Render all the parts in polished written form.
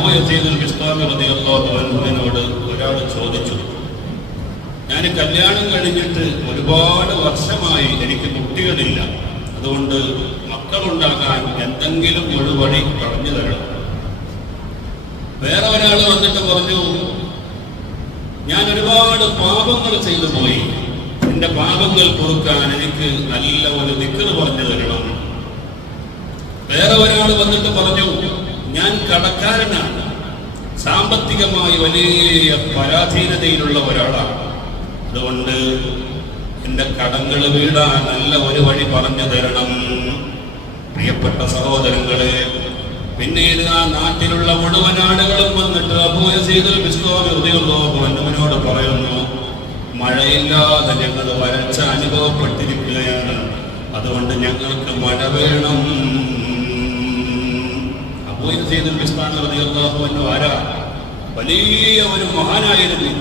അബൂ യസീദ് ബിസ്താമി റളിയല്ലാഹു അൻഹുവിനോട് ഒരാൾ ചോദിച്ചു, ഞാൻ കല്യാണം കഴിഞ്ഞിട്ട് ഒരുപാട് വർഷമായി, എനിക്ക് കുട്ടികളില്ല, അതുകൊണ്ട് മക്കളുണ്ടാകാൻ എന്തെങ്കിലും ഒരു വഴി പറഞ്ഞു തരണം. വേറെ ഒരാൾ വന്നിട്ട് പറഞ്ഞു, ഞാൻ ഒരുപാട് പാപങ്ങൾ ചെയ്തു പോയി, എന്റെ പാപങ്ങൾ പൊറുക്കാൻ എനിക്ക് നല്ല ഒരു ദിക്ർ പറഞ്ഞു തരണം. വേറെ ഒരാൾ വന്നിട്ട് പറഞ്ഞു, ഞാൻ കടക്കാരനാണ്, സാമ്പത്തികമായി വലിയ പരാധീനതയിലുള്ള ഒരാളാണ്, അതുകൊണ്ട് എന്റെ കടങ്ങൾ വീടാൻ നല്ല ഒരു വഴി പറഞ്ഞു തരണം. പ്രിയപ്പെട്ട സഹോദരങ്ങളെ, പിന്നീട് ആ നാട്ടിലുള്ള മുഴുവൻ ആളുകളും വന്നിട്ട് അബൂ യസീദ് ബിസ്താമി റളിയല്ലാഹു അൻഹുവിനോട് പറയുന്നു, മഴയില്ലാതെ ഞങ്ങൾ വരൾച്ച അനുഭവപ്പെട്ടിരിക്കുകയാണ്, അതുകൊണ്ട് ഞങ്ങൾക്ക് മഴ വേണം. അബൂ യസീദ് ബിസ്താമി റളിയല്ലാഹു അൻഹു ആരാ? വലിയ ഒരു മഹാനായിരുന്നു.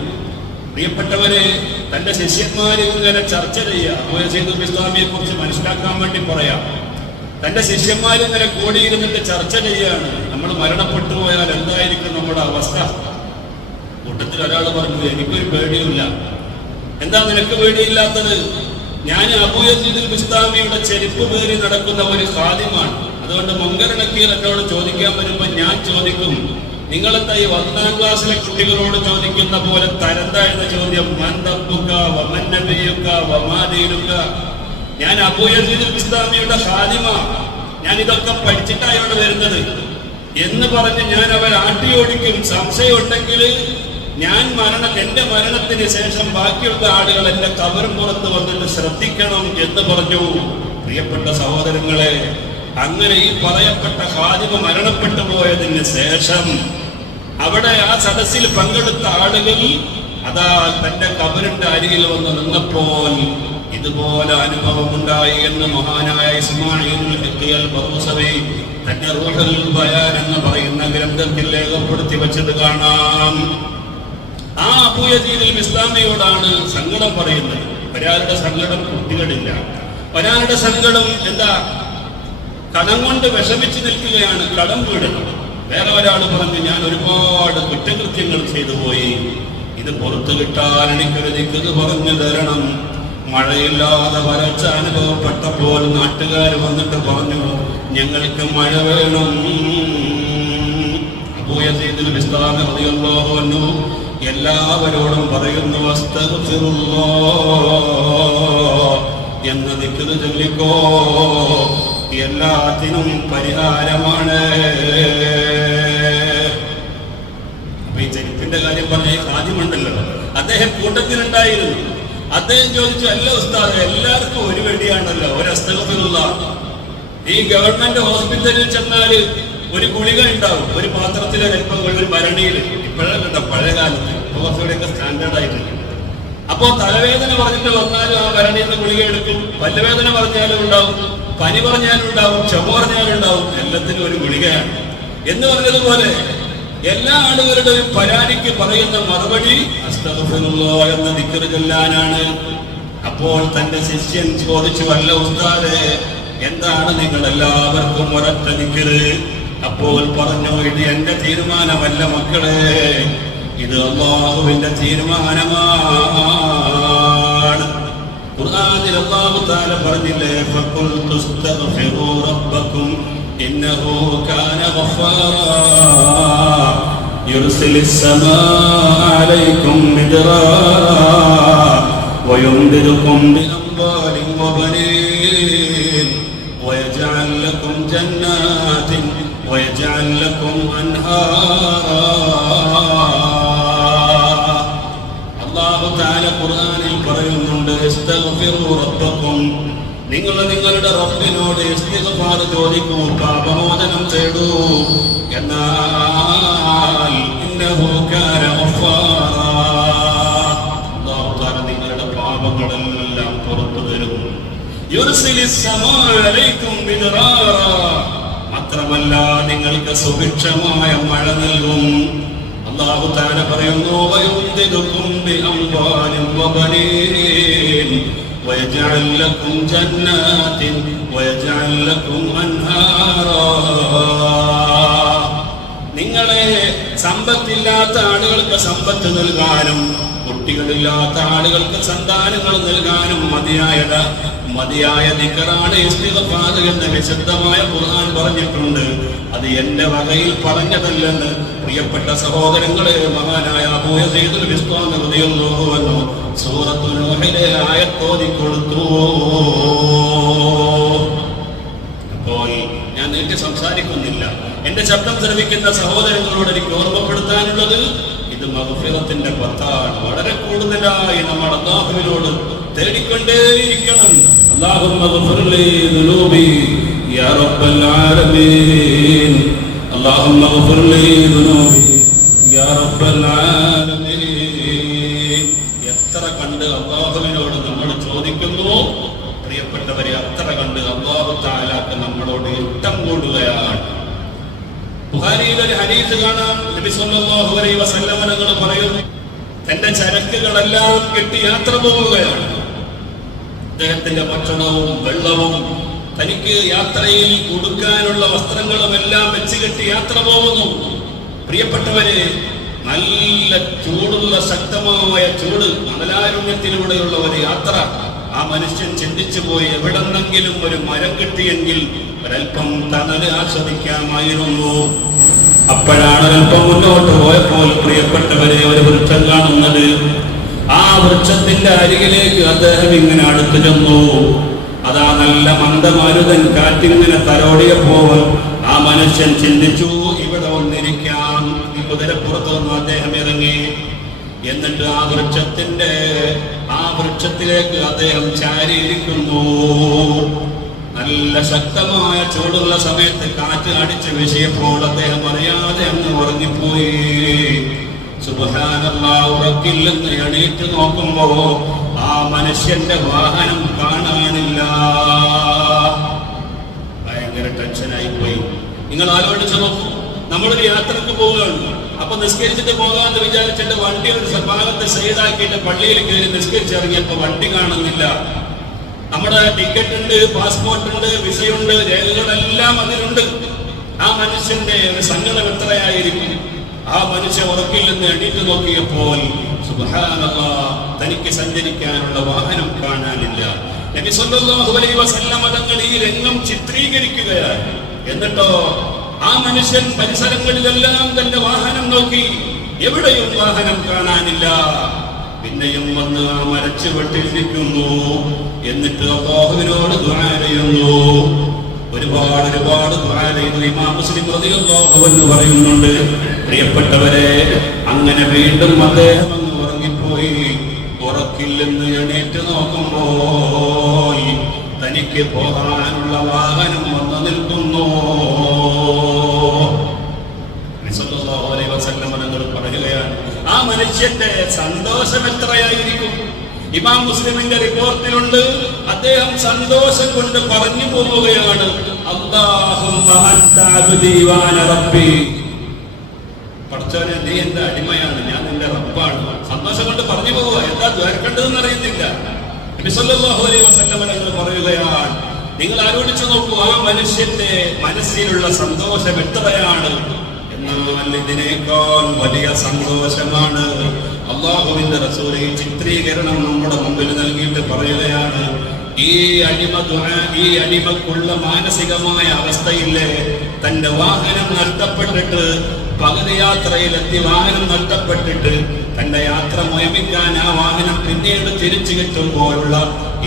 പ്രിയപ്പെട്ടവരെ, തന്റെ ശിഷ്യന്മാരെ ഇങ്ങനെ ചർച്ച ചെയ്യുക, അബൂ യസീദ് ബിസ്താമിയെ കുറിച്ച് മനസ്സിലാക്കാൻ വേണ്ടി പറയാം. തന്റെ ശിഷ്യന്മാർ ഇങ്ങനെ കൂടിയിരുന്നിട്ട് ചർച്ച ചെയ്യാണ്, നമ്മൾ മരണപ്പെട്ടു പോയാൽ എന്തായിരിക്കും നമ്മുടെ അവസ്ഥ. കൂട്ടത്തിൽ ഒരാൾ പറഞ്ഞു, എനിക്കൊരു പേടിയില്ല. എന്താ നിനക്ക് പേടിയില്ലാത്തത്? ഞാൻ അബൂ യസീദ് ബിസ്താമിയുടെ ചെരുപ്പ് പേറി നടക്കുന്ന ഒരു ഖാദിമാണ്, അതുകൊണ്ട് മുങ്കർ നക്കീർ എന്നോട് ചോദിക്കാൻ വരുമ്പോൾ ഞാൻ ചോദിക്കും, നിങ്ങളെന്താ ഈ 10ാം ക്ലാസ്സിലെ കുട്ടികളോട് ചോദിക്കുന്ന പോലെ തരം താഴ്ന്ന ചോദ്യം, മൻ റബ്ബുക വമൻ നബിയുക വമാ ദീനുക? ഞാൻ അബൂ യസീദ് ബിസ്താമിയുടെ ഖാദിമാണ്, ഞാൻ ഇതൊക്കെ പഠിച്ചിട്ടാണ് വരുന്നത് എന്ന് പറഞ്ഞ് ഞാൻ അവർ ആട്ടിയോടിക്കും. സംശയം ഉണ്ടെങ്കിൽ ഞാൻ എന്റെ മരണത്തിന് ശേഷം ബാക്കിയുള്ള ആളുകൾ എന്റെ കബറും പുറത്ത് വന്നിട്ട് ശ്രദ്ധിക്കണം എന്ന് പറഞ്ഞു. പ്രിയപ്പെട്ട സഹോദരങ്ങളെ, അങ്ങനെ ഈ പറയപ്പെട്ട ഖാദിമ മരണപ്പെട്ടു പോയതിന് ശേഷം അവിടെ ആ സദസ്സിൽ പങ്കെടുത്ത ആളുകൾ അതാ തന്റെ കബറിന്റെ അരികിൽ വന്ന് നിന്നപ്പോൾ ഇതുപോലെ അനുഭവമുണ്ടായി എന്ന് മഹാനായ ഇസ്മാഈൽ ഹഖിയൽ ബറൂസവി തന്റെ റൂഹുൽ ബയാൻ എന്ന് പറയുന്ന ഗ്രന്ഥത്തിൽ രേഖപ്പെടുത്തി വെച്ചത് കാണാം. ആ അബൂ യസീദ് ബിസ്താമിയോടാണ് സങ്കടം പറയുന്നത്. ഒരാളുടെ സങ്കടം കുട്ടികളില്ല, ഒരാളുടെ സങ്കടം എന്താ, കടം കൊണ്ട് വിഷമിച്ച് നിൽക്കുകയാണ്, കടം വീടണം. വേറെ ഒരാൾ പറഞ്ഞു, ഞാൻ ഒരുപാട് കുറ്റകൃത്യങ്ങൾ ചെയ്തു പോയി, ഇത് പുറത്തു കിട്ടാൻ എനിക്കൊരു ദിക്ർ പറഞ്ഞു തരണം. മഴയില്ലാതെ വരൾച്ച അനുഭവപ്പെട്ടപ്പോൾ നാട്ടുകാർ വന്നിട്ട് പറഞ്ഞു, ഞങ്ങൾക്ക് മഴ വേണം. അബൂ യസീദ് ബിസ്താമി റളിയല്ലാഹു അൻഹു എല്ലാവരോടും പറയുന്നു, അസ്തഗ്ഫിറുല്ലാഹ് എന്ന ദിക്ർ ചൊല്ലിക്കോ, എല്ലാത്തിനും പരിഹാരമാണ്. അപ്പൊ ഈ ചെരുപ്പിന്റെ കാര്യം പറഞ്ഞ ഖാദിമുണ്ടല്ലോ, അദ്ദേഹം കൂട്ടത്തിലുണ്ടായിരുന്നു. അദ്ദേഹം ചോദിച്ചു, അല്ല ഉസ്താദ്, എല്ലാവർക്കും ഒരു വെടിയാണല്ലോ, ഒരു അസ്തഗ്ഫിറുല്ലാഹ്. ഈ ഗവൺമെന്റ് ഹോസ്പിറ്റലിൽ ചെന്നാൽ ഒരു ഗുളിക ഉണ്ടാവും, ഒരു പാത്രത്തിലെ അല്പം ഒരു ഭരണിയിൽ. ഇപ്പോഴല്ല, പഴയ കാലത്ത് കുറച്ചുകൂടെയൊക്കെ സ്റ്റാൻഡേർഡ് ആയിട്ടുണ്ട്. അപ്പോ തലവേദന പറഞ്ഞിട്ട് വന്നാലും ആ ഭരണിയിൽ നിന്ന് ഗുളിക എടുക്കും, പല്ലുവേദന പറഞ്ഞാലും ഉണ്ടാവും, പനി പറഞ്ഞാലും ഉണ്ടാവും, ചുമ പറഞ്ഞാലും ഉണ്ടാവും, എല്ലാത്തിനും ഒരു ഗുളികയാണ് എന്ന് പറഞ്ഞതുപോലെ എല്ലാ ആളുകളുടെയും പരാതിക്ക് പറയുന്ന മറുപടി അസ്തഗ്ഫിറുല്ലാഹ് എന്ന ദിക്ർ ചൊല്ലാനാണ്. അപ്പോൾ തന്റെ ശിഷ്യൻ ചോദിച്ചു, അല്ല ഉസ്താദേ, എന്താണ് നിങ്ങൾ എല്ലാവർക്കും ഒരൊറ്റ ദിക്ർ? അപ്പോൾ പറഞ്ഞു, ഇത് എന്റെ തീരുമാനമല്ല മക്കളെ, ഇത് അല്ലാഹുവിന്റെ തീരുമാനമാണ്. ഖുർആനിൽ അല്ലാഹു തആല പറഞ്ഞില്ലേ, ഫഖുൽ തുസ്തഗ്ഫിറൂ റബ്ബക്കും ഇന്നഹു കാന ഗഫാറാ യുർസിലിസ് സമാഅ അലൈക്കും മിദ്റാറാ വയുംദിദുകും ബിഅംവാലിൻ വബനീൻ വയജ്അൽ ലക്കും ജന്നാത്തിൻ വയജ്അൽ ലക്കും അൻഹാറാ. അല്ലാഹു തആല ഖുർആനിൽ പറയുന്നുണ്ട്, ഇസ്തഗ്ഫിറൂ റബ്ബക്കും, നിങ്ങൾ നിങ്ങളുടെ റബ്ബിനോട് ഇസ്തിഗ്ഫാർ ചോദിക്കൂ, പാപമോചനം തേടൂ. എന്നാൽ ഇന്നഹു കാന ഗഫാറാ, അല്ലാഹു തആല നിങ്ങളുടെ പാപങ്ങളെല്ലാം പുറത്തു തരും. യുർസിലിസ് സമാഅ അലൈക്കും മിദ്റാറാ, മാത്രമല്ല നിങ്ങൾക്ക് സുഭിക്ഷമായ മഴ നൽകും. അല്ലാഹു തആല പറയുന്നു, വയുംദിദുകും ബിഅംവാലിൻ വബനീൻ ويجعل لكم جنات ويجعل لكم أنهارا. നിങ്ങളെ സമ്പത്തില്ലാത്ത ആളുകൾക്ക് സമ്പത്ത് നൽകാനും കുട്ടികളില്ലാത്ത ആളുകൾക്ക് സന്താനങ്ങൾ നൽകാനും മതിയായ ദിക്റാണ് ഇസ്തിഗ്ഫാർ എന്ന് വിശുദ്ധമായ ഖുർആൻ പറഞ്ഞിട്ടുണ്ട്. അത് എന്റെ വകയിൽ പറഞ്ഞതല്ലെന്ന് പ്രിയപ്പെട്ട സഹോദരങ്ങളെ മഹാനായ അബൂ യസീദുൽ ബിസ്താമി റളിയല്ലാഹു അൻഹു സൂറത്തുൽ നൂഹിലെ ആയത്ത് ഓതിക്കൊടുത്തു. അപ്പോൾ ഞാൻ നേരിട്ട് സംസാരിക്കുന്നില്ല. എന്റെ ശബ്ദം ശ്രവിക്കുന്ന സഹോദരങ്ങളോട് എനിക്ക് ഓർമ്മപ്പെടുത്താനുള്ളത്, ഇത് മഗ്ഫിറത്തിന്റെ പത്താണ്. വളരെ കൂടുതലായി നമ്മൾ അല്ലാഹുവിനോട് തേടിക്കൊണ്ടേയിരിക്കണം. അല്ലാഹുമ്മ ഗ്ഫിർ ലീ ദുനൂബി യാ റബ്ബൽ ആലമീൻ, അല്ലാഹുമ്മ ഗ്ഫിർ ലീ ദുനൂബി യാ റബ്ബൽ ആലമീൻ. എത്ര കണ്ട് അല്ലാഹുവിനോട് നമ്മൾ ചോദിക്കുന്നു പ്രിയപ്പെട്ടവരെ, അത്ര കണ്ട് അല്ലാഹു തആലക്ക് നമ്മളോട് ഇഷ്ടം കൂടുകയാണ്. ബുഖാരിയിൽ ഒരു ഹദീസ് കാണാം. നബി സല്ലല്ലാഹു അലൈഹി വസല്ലം തങ്ങൾ പറയുന്നു, തന്റെ ചരക്കുകളെല്ലാം കെട്ടി യാത്ര പോവുകയാണ്. അദ്ദേഹത്തിന്റെ ഭക്ഷണവും വെള്ളവും തനിക്ക് യാത്രയിൽ കൊടുക്കാനുള്ള വസ്ത്രങ്ങളും എല്ലാം വെച്ച് കെട്ടി യാത്ര പോകുന്നു. പ്രിയപ്പെട്ടവരെ, നല്ല ചൂടുള്ള ശക്തമായ ചൂട്, മണലാരുണ്യത്തിലൂടെയുള്ള ഒരു യാത്ര. ആ മനുഷ്യൻ ചിന്തിച്ചു പോയി, എവിടെന്നെങ്കിലും ഒരു മരം കിട്ടിയെങ്കിൽ ഒരൽപ്പം തണല് ആസ്വദിക്കാമായിരുന്നു. അപ്പോഴാണ് അല്പം മുന്നോട്ട് പോയപ്പോൾ പ്രിയപ്പെട്ടവരെ ഒരു വൃക്ഷം കാണുന്നത്. ആ വൃക്ഷത്തിന്റെ അരികിലേക്ക് അദ്ദേഹം ഇങ്ങനെ അടുത്തു ചെന്നു. അതാ നല്ല മന്ദമാരുതൻ കാറ്റിങ്ങനെ തലോടിയപ്പോൾ ആ മനുഷ്യൻ ചിന്തിച്ചു, ഇവിടെ വന്നിരിക്കാം. ഈ കുതിരപ്പുറത്ത് വന്നു അദ്ദേഹം ഇറങ്ങി. എന്നിട്ട് ആ വൃക്ഷത്തിലേക്ക് അദ്ദേഹം ചാരിയിരിക്കുന്നു. നല്ല ശക്തമായ ചൂടുള്ള സമയത്ത് കാറ്റ് അടിച്ച് വീശിയപ്പോൾ അദ്ദേഹം അറിയാതെ അങ്ങ് ഉറങ്ങിപ്പോയി. സുബ്ഹാനല്ലാഹ്, ഉറക്കില്ലെന്ന് എണീറ്റ് നോക്കുമ്പോ ആ മനുഷ്യന്റെ വാഹനം കാണാനില്ല. ഭയങ്കര ടെൻഷനായി പോയി. നിങ്ങൾ ആലോചിച്ച് നോക്കൂ, നമ്മളൊരു യാത്രക്ക് പോവുകയാണ്. അപ്പൊ നിസ്കരിച്ചിട്ട് പോകാമെന്ന് വിചാരിച്ചിട്ട് വണ്ടി ഒരു ഭാഗത്ത് സൈഡാക്കിയിട്ട് പള്ളിയിൽ കയറി നിസ്കരിച്ചിറങ്ങിയപ്പോ വണ്ടി കാണുന്നില്ല. നമ്മുടെ ടിക്കറ്റ് ഉണ്ട്, പാസ്പോർട്ട് ഉണ്ട്, വിസയുണ്ട്, രേഖകളെല്ലാം അതിലുണ്ട്. ആ മനുഷ്യന്റെ സങ്കടം എത്രയായിരിക്കും. ആ മനുഷ്യൻ ഉറക്കില്ലെന്ന് എണീറ്റ് നോക്കിയപ്പോൾ സുബ്ഹാനല്ലാഹ്, തനിക്ക് സഞ്ചരിക്കാനുള്ള വാഹനം കാണാനില്ല. നബി സല്ലല്ലാഹു അലൈഹി വസല്ലം തങ്ങൾ ഈ രംഗം ചിത്രീകരിക്കുകയാണ്. എന്നിട്ടോ ആ മനുഷ്യൻ പരിസരങ്ങളിലെല്ലാം തന്റെ വാഹനം നോക്കി, എവിടെയും വാഹനം കാണാനില്ല. പിന്നെയും വന്ന് ആ മരച്ചുവെട്ടിരിക്കുന്നു. എന്നിട്ട് അല്ലാഹുവിനോട് ദുആ ചെയ്യുന്നു. ഒരുപാട് ദുആ ചെയ്തു. ഇമാം മുസ്ലിം റളിയല്ലാഹു അൻഹു പറയുന്നുണ്ട്, പ്രിയപ്പെട്ടവരെ, അങ്ങനെ വീണ്ടും അദ്ദേഹം അങ്ങ് ഉറങ്ങിപ്പോയി. ഉറക്കില്ലെന്ന് എണീറ്റ് നോക്കുമ്പോൾ തനിക്ക് പോകാനുള്ള വാഹനം വന്നു നിൽക്കുന്നു. പറയുകയാണ്, ആ മനുഷ്യന്റെ സന്തോഷം എത്രയായിരിക്കും. ഇമാം മുസ്ലിമിന്റെ റിപ്പോർട്ടിലുണ്ട്, അദ്ദേഹം സന്തോഷം കൊണ്ട് പറഞ്ഞു പോവുകയാണ്, അല്ലാഹുമ്മ അൻത അബ്ദി വ അന റബ്ബി. പടച്ചോനെ, നീ എന്റെ അടിമയാണ്, ഞാൻ നിന്റെ റബ്ബാണ്. സന്തോഷം കൊണ്ട് പറഞ്ഞു പോവുക. എന്താ ദ്വാരക്കേണ്ടതെന്ന് അറിയുന്നില്ല. നബി സല്ലല്ലാഹു അലൈഹി വസല്ലം തങ്ങൾ പറയുകയാണ്, നിങ്ങൾ ആലോചിച്ചു നോക്കൂ, ആ മനുഷ്യന്റെ മനസ്സിലുള്ള സന്തോഷം എത്രയാണ്. എന്നാൽ ഇതിനേക്കാൾ വലിയ സന്തോഷമാണ് അല്ലാഹുവിന്റെ റസൂൽ ഈ ചിത്രീകരണം നമ്മുടെ മുമ്പിൽ നൽകിയിട്ട് പറയുകയാണ്, ഈ അടിമക്കുള്ള മാനസികമായ അവസ്ഥയില്ലേ, തന്റെ വാഹനം നഷ്ടപ്പെട്ടിട്ട് പകുതി യാത്രയിലെത്തി വാഹനം നഷ്ടപ്പെട്ടിട്ട് തന്റെ യാത്ര മുയമിക്കാൻ ആ വാഹനം പിന്നീട് തിരിച്ചു കിട്ടുമ്പോഴുള്ള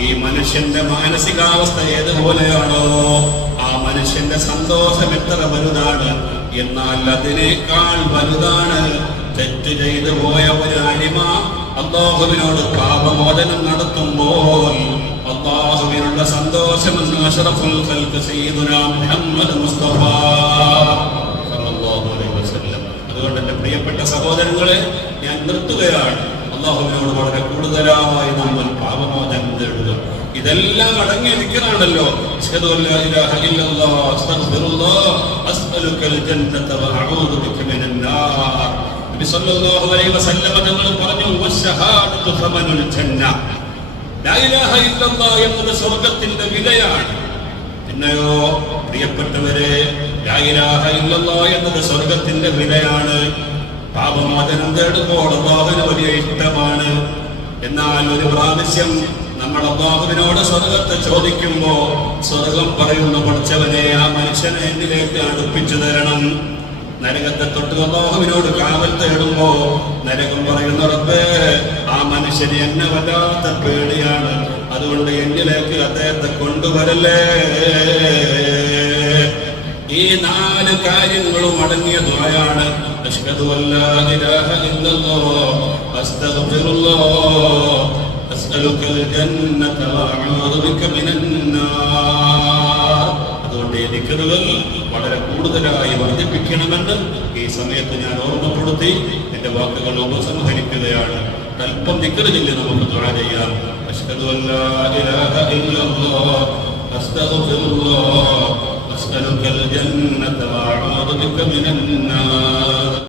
ഈ മനുഷ്യന്റെ മാനസികാവസ്ഥ ഏതുപോലെയാണോ, ആ മനുഷ്യന്റെ സന്തോഷം എത്ര വലുതാണ്. എന്നാൽ അതിനേക്കാൾ വലുതാണ് തെറ്റ് ചെയ്തു പോയ ഒരു അടിമ അല്ലാഹുവിനോട് പാപമോചനം നടത്തുമ്പോൾ അല്ലാഹുവിനുള്ള സന്തോഷമെന്ന് അഷ്റഫുൽ ഖൽഖ് സയ്യിദുനാ മുഹമ്മദ് മുസ്തഫ സല്ലല്ലാഹു അലൈഹി വസല്ലം. അതുകൊണ്ട് എൻ്റെ പ്രിയപ്പെട്ട സഹോദരങ്ങളെ, ഞാൻ നിർത്തുകയാണ്. അല്ലാഹുവിനോട് വളരെ കൂടുതലായി നമ്മൾ പാപമോചനം തേടുക. ഇതെല്ലാം അടങ്ങിയ ദിക്റാണല്ലോ. അശ്ഹദു അല്ലാ ഇലാഹ ഇല്ലല്ലാഹ് അസ്തഗ്ഫിറുല്ലാഹ് അസ്അലുകൽ ജന്നത വ അഊദു ബിക മിനൻ നാർ. നബി സല്ലല്ലാഹു അലൈഹി വസല്ലം തങ്ങൾ പറഞ്ഞു, വശഹാദത്തു സമനുൽ ജന്ന. ലാ ഇലാഹ ഇല്ലല്ലാഹ് എന്നത് സ്വർഗ്ഗത്തിന്റെ വിലയാണ്. പിന്നെയോ പ്രിയപ്പെട്ടവരെ, ലാ ഇലാഹ ഇല്ലല്ലാഹ് എന്നത് സ്വർഗ്ഗത്തിന്റെ വിലയാണ്. പാപമോചനം തേടുമ്പോൾ അല്ലാഹുവിന് വലിയ ഇഷ്ടമാണ്. എന്നാൽ ഒരു പ്രാവശ്യം നമ്മൾ അല്ലാഹുവിനോട് സ്വർഗത്തെ ചോദിക്കുമ്പോ സ്വർഗം പറയുന്നു, പഠിച്ചവനെ ആ മനുഷ്യനെ എന്നിലേക്ക് അടുപ്പിച്ചു തരണം. നരകത്തെ തൊട്ട് അല്ലാഹുവിനോട് കാവൽ തേടുമ്പോ നരകം പറയുന്ന, റബ്ബേ ആ മനുഷ്യന് എന്നെ വല്ലാത്ത പേടിയാണ്, അതുകൊണ്ട് എന്നിലേക്ക് അദ്ദേഹത്തെ കൊണ്ടുവരല്ലേ. ഈ 4 കാര്യങ്ങളും അടങ്ങിയ ദുആയാണ് അശ്ഹദു അല്ലാ ഇലാഹ ഇല്ലല്ലാഹ് അസ്തഗ്ഫിറുല്ലാഹ് അസ്അലുകൽ ജന്നത വഅഊദു ബിക മിനൻ നാർ. അതുകൊണ്ട് ഈ ദിക്റുകൾ വളരെ കൂടുതലായി വർദ്ധിപ്പിക്കണമെന്ന് ഈ സമയത്ത് ഞാൻ ഓർമ്മപ്പെടുത്തി എന്റെ വാക്കുകൾ ഉപസംഹരിക്കുകയാണ്. അല്പം ദിക്ർ ചൊല്ലി നമുക്ക് ദുആ ചെയ്യാം. അശ്ഹദു അല്ലാ ഇലാഹ ഇല്ലല്ലാഹ് അസ്തഗ്ഫിറുല്ലാഹ് أسألك الجنة وأعوذ بك من النار